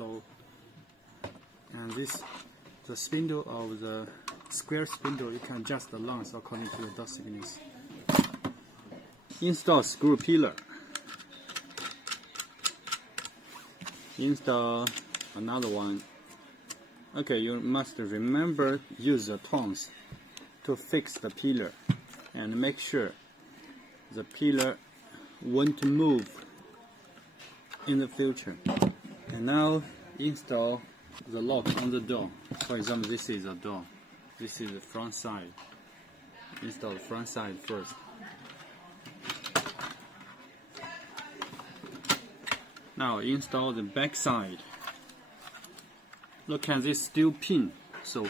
So, and the spindle of the square spindle, you can adjust the length according to the dot thickness. Install screw pillar. Install another one. Okay, you must remember use the tongs to fix the pillar and make sure the pillar won't move in the future. And now install the lock on the door. For example, this is a door. This is the front side. Install the front side first. Now install the back side. Look at this steel pin. So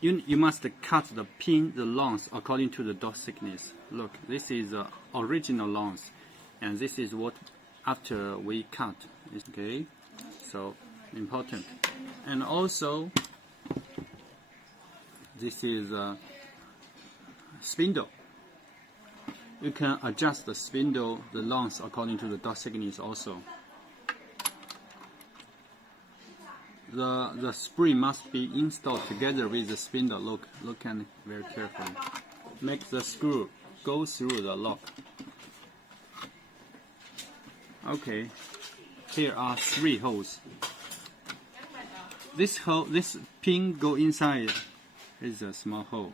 you must cut the pin, the length according to the dot thickness. Look, this is the original length, and this is what after we cut. Okay, so important. And also, this is a spindle. You can adjust the spindle, the length according to the dot thickness also. The spring must be installed together with the spindle. Look at it very carefully. Make the screw go through the lock. Okay, here are 3 holes. This pin go inside is a small hole.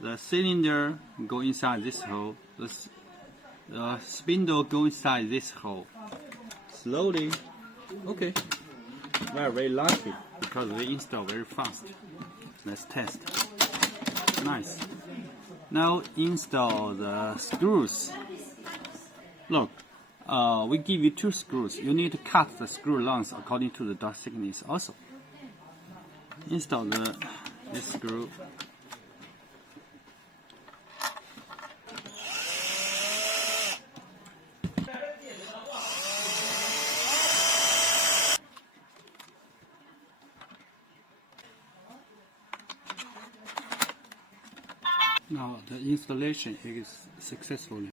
The cylinder go inside this hole. The spindle go inside this hole. Slowly. Okay. Very lucky because we install very fast. Let's test. Nice. Now install the screws. Look, we give you 2 screws. You need to cut the screw length according to the dot thickness also. Install this screw. Now the installation is successful.